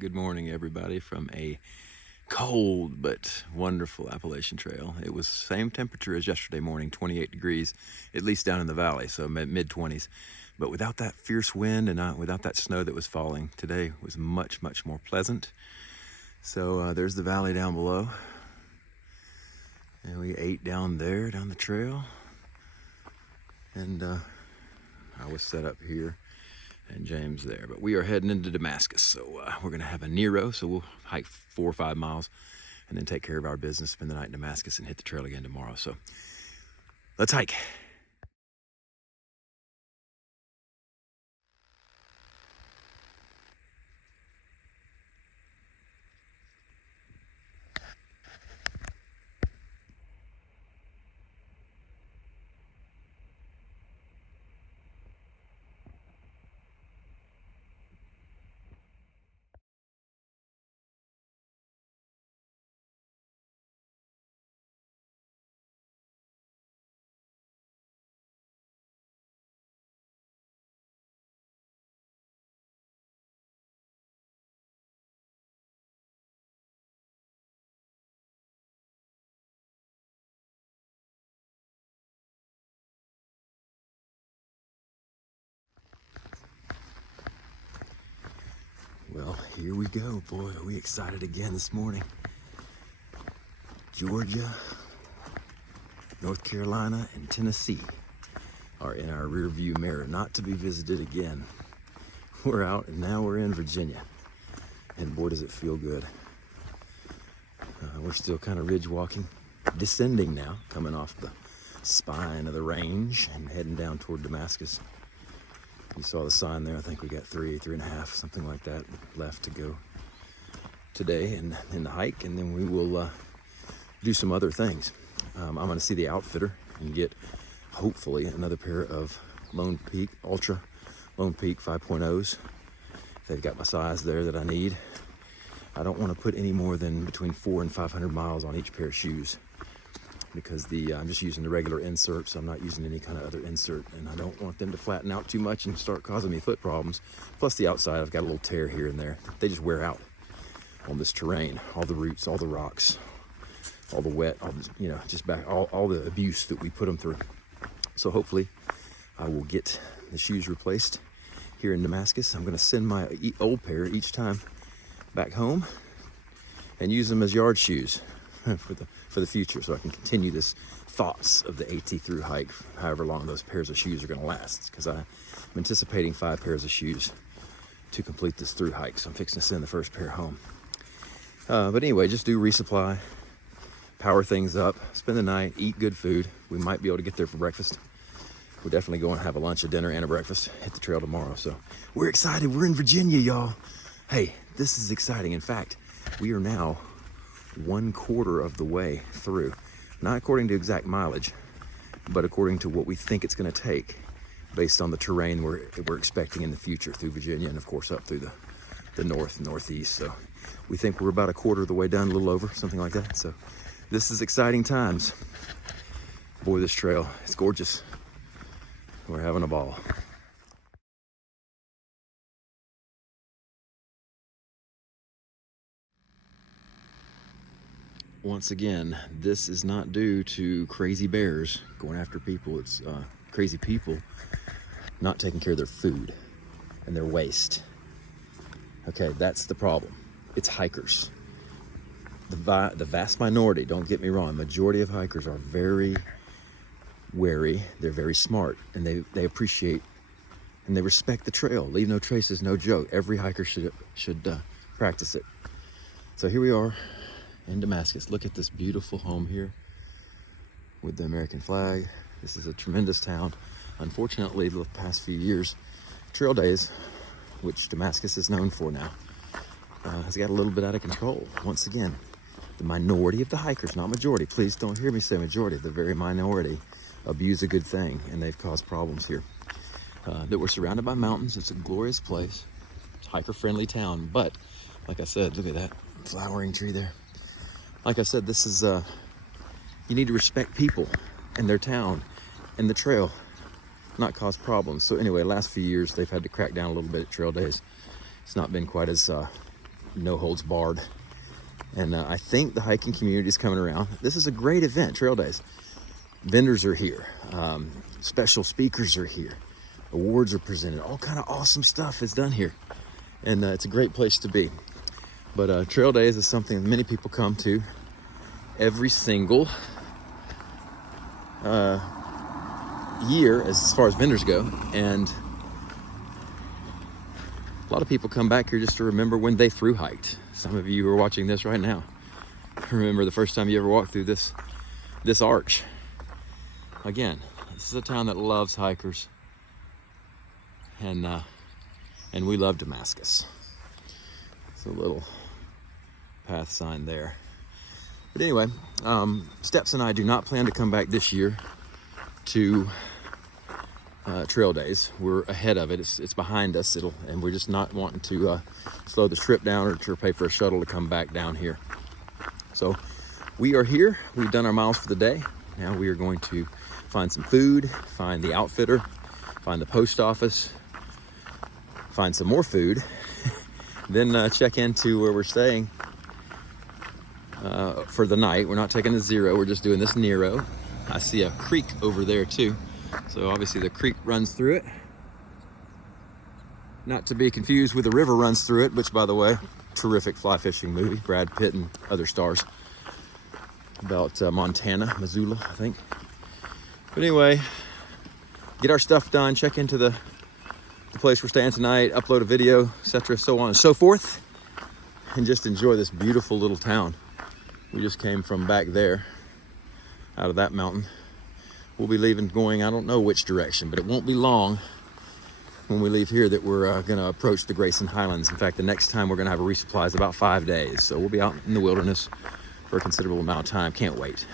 Good morning, everybody, from a cold but wonderful Appalachian trail. It was same temperature as yesterday morning, 28 degrees, at least down in the valley, so mid-20s. But without that fierce wind and without that snow that was falling, today was much, much more pleasant. So there's the valley down below. And we ate down there, down the trail. And I was set up here and James there. But we are heading into Damascus, so we're gonna have a Nero, so we'll hike 4 or 5 miles and then take care of our business, spend the night in Damascus and hit the trail again tomorrow. So let's hike. Well, here we go. Boy, are we excited again this morning. Georgia, North Carolina, and Tennessee are in our rear view mirror, not to be visited again. We're out and now we're in Virginia. And boy, does it feel good. We're still kind of ridge walking, descending now, coming off the spine of the range and heading down toward Damascus. You saw the sign there. I think we got 3.5, something like that left to go today in the hike, and then we will do some other things. I'm going to see the outfitter and get hopefully another pair of Lone Peak Ultra Lone Peak 5.0s. They've got my size there that I need. I don't want to put any more than between 400 and 500 miles on each pair of shoes, because I'm just using the regular insert, so I'm not using any kind of other insert, and I don't want them to flatten out too much and start causing me foot problems. Plus the outside, I've got a little tear here and there. They just wear out on this terrain. All the roots, all the rocks, all the wet, all the, just back, all the abuse that we put them through. So hopefully I will get the shoes replaced here in Damascus. I'm gonna send my old pair each time back home and use them as yard shoes for the future, so I can continue this thoughts of the AT through hike, however long those pairs of shoes are going to last, because I'm anticipating 5 pairs of shoes to complete this through hike, so I'm fixing to send the first pair home. But anyway, just do resupply, power things up, spend the night, eat good food. We might be able to get there for breakfast. We're definitely going to have a lunch, a dinner, and a breakfast, hit the trail tomorrow. So we're excited. We're in Virginia, y'all. Hey, this is exciting. In fact, we are now 1/4 of the way through, not according to exact mileage, but according to what we think it's going to take based on the terrain we're expecting in the future through Virginia, and of course up through the north and northeast. So we think we're about 1/4 of the way done, a little over, something like that. So this is exciting times. Boy, this trail, it's gorgeous. We're having a ball. Once again, this is not due to crazy bears going after people. It's crazy people not taking care of their food and their waste. Okay, that's the problem. It's hikers. The vast minority, don't get me wrong, majority of hikers are very wary. They're very smart, and they appreciate and they respect the trail. Leave no traces, no joke. Every hiker should practice it. So here we are in Damascus. Look at this beautiful home here with the American flag. This is a tremendous town. Unfortunately, the past few years, trail days, which Damascus is known for now, has got a little bit out of control. Once again, the minority of the hikers, not majority, please don't hear me say majority, the very minority abuse a good thing, and they've caused problems here. That we're surrounded by mountains. It's a glorious place. It's a hiker-friendly town, but like I said, look at that flowering tree there. Like I said, this is, you need to respect people and their town and the trail, not cause problems. So anyway, last few years, they've had to crack down a little bit at trail days. It's not been quite as no holds barred. And I think the hiking community is coming around. This is a great event, Trail Days. Vendors are here. Special speakers are here. Awards are presented. All kind of awesome stuff is done here. And it's a great place to be. But Trail Days is something many people come to every single year as far as vendors go. And a lot of people come back here just to remember when they through hiked. Some of you who are watching this right now remember the first time you ever walked through this arch. Again, this is a town that loves hikers, and we love Damascus. It's a little path sign there. But anyway, Steps and I do not plan to come back this year to Trail Days. We're ahead of it. It's behind us. And we're just not wanting to slow the trip down or to pay for a shuttle to come back down here. So we are here. We've done our miles for the day. Now we are going to find some food, find the outfitter, find the post office, find some more food, then check into where we're staying for the night. We're not taking the Zero. We're just doing this Nero. I see a creek over there too. So obviously the creek runs through it. Not to be confused with the river runs through it, which, by the way, terrific fly fishing movie, Brad Pitt and other stars. About Montana, Missoula, I think. But anyway, get our stuff done, check into the place we're staying tonight, upload a video, etc., so on and so forth, and just enjoy this beautiful little town. We just came from back there, out of that mountain. We'll be leaving, going, I don't know which direction, but it won't be long when we leave here that we're going to approach the Grayson Highlands. In fact, the next time we're going to have a resupply is about 5 days. So we'll be out in the wilderness for a considerable amount of time. Can't wait.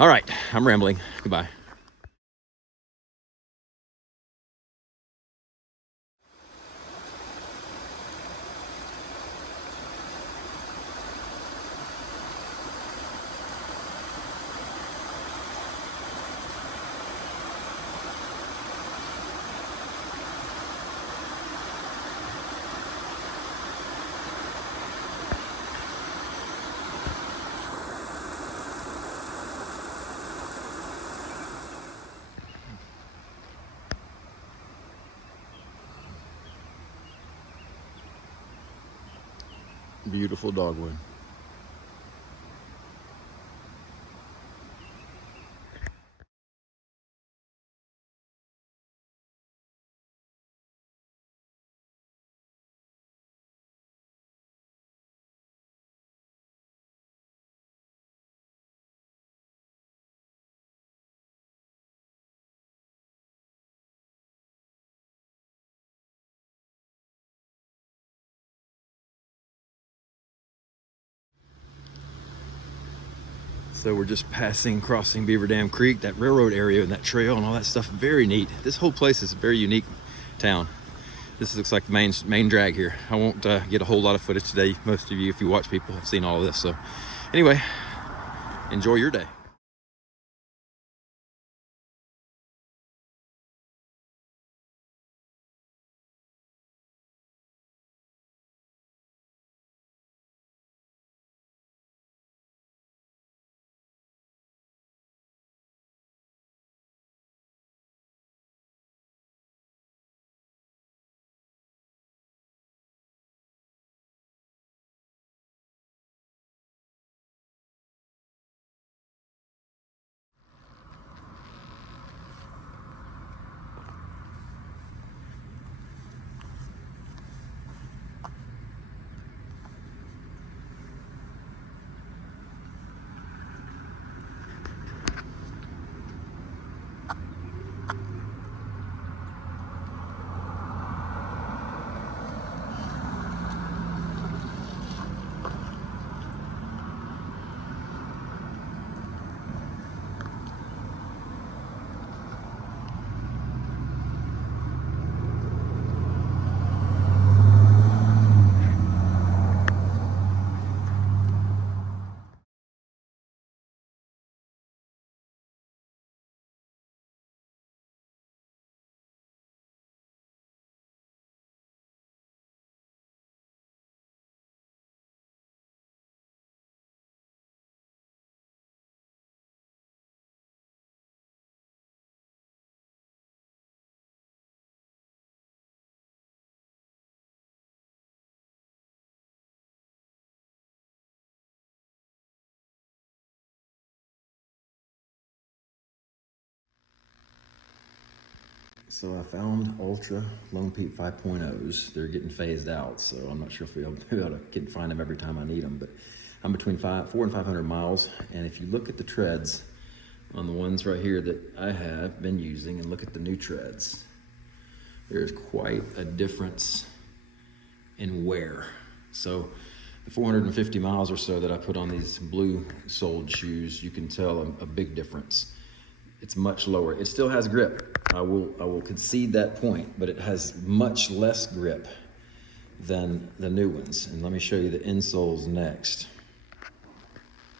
All right, I'm rambling. Goodbye. Beautiful dogwood. So we're just crossing Beaver Dam Creek, that railroad area and that trail and all that stuff. Very neat. This whole place is a very unique town. This looks like the main drag here. I won't get a whole lot of footage today. Most of you, if you watch people, have seen all of this. So anyway, enjoy your day. So I found Ultra Lone Peak 5.0s. They're getting phased out, so I'm not sure if we'll be able to find them every time I need them, but I'm between 400 and 500 miles, and if you look at the treads on the ones right here that I have been using and look at the new treads, there's quite a difference in wear. So the 450 miles or so that I put on these blue soled shoes, you can tell a big difference. It's much lower. It still has grip. I will concede that point, but it has much less grip than the new ones. And let me show you the insoles next.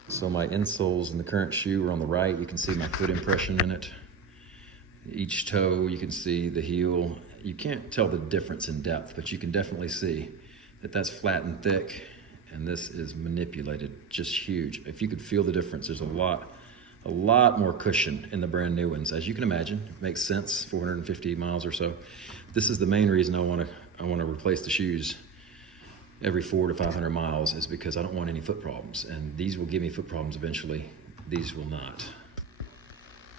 So my insoles in the current shoe are on the right. You can see my foot impression in it. Each toe, you can see the heel. You can't tell the difference in depth, but you can definitely see that that's flat and thick, and this is manipulated, just huge. If you could feel the difference, there's a lot more cushion in the brand new ones. As you can imagine, it makes sense, 450 miles or so. This is the main reason I want to replace the shoes every 400 to 500 miles, is because I don't want any foot problems. And these will give me foot problems eventually. These will not.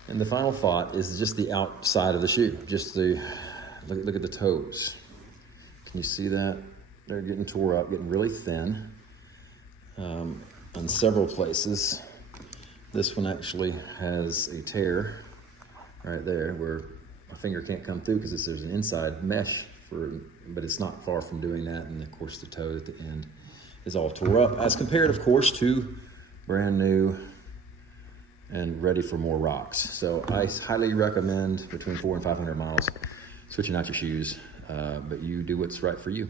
And the final thought is just the outside of the shoe. Just the, look at the toes. Can you see that? They're getting tore up, getting really thin on several places. This one actually has a tear right there where my finger can't come through because there's an inside mesh but it's not far from doing that. And of course the toe at the end is all tore up, as compared of course to brand new and ready for more rocks. So I highly recommend between 400 and 500 miles switching out your shoes, but you do what's right for you.